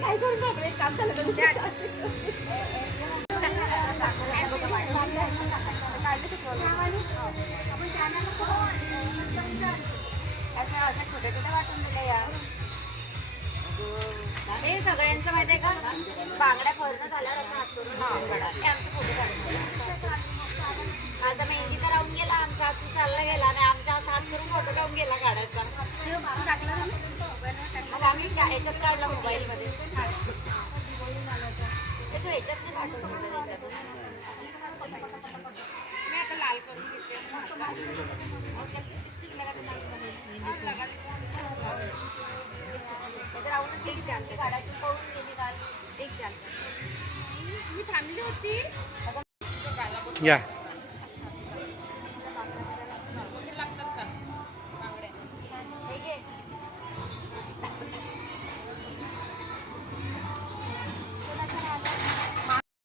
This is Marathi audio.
काय करून टाकलं काम झालं छोटे छोटे वाटून दिले यार. हे सगळ्यांचं माहिती आहे का बांगड्या करणं झाल्यावर असं हात करून आमचे फोटो काढले. माझा मेहंदी तर राहून गेला, आमचा हात चालला गेला आणि आमचा हात करून फोटो राहून गेला काढायचा. मग आम्ही याच्यात काढला मोबाईलमध्ये. तू याच्यात नाही पाठवून दिलं त्याच्यातून. मी आता लाल करून घेते. या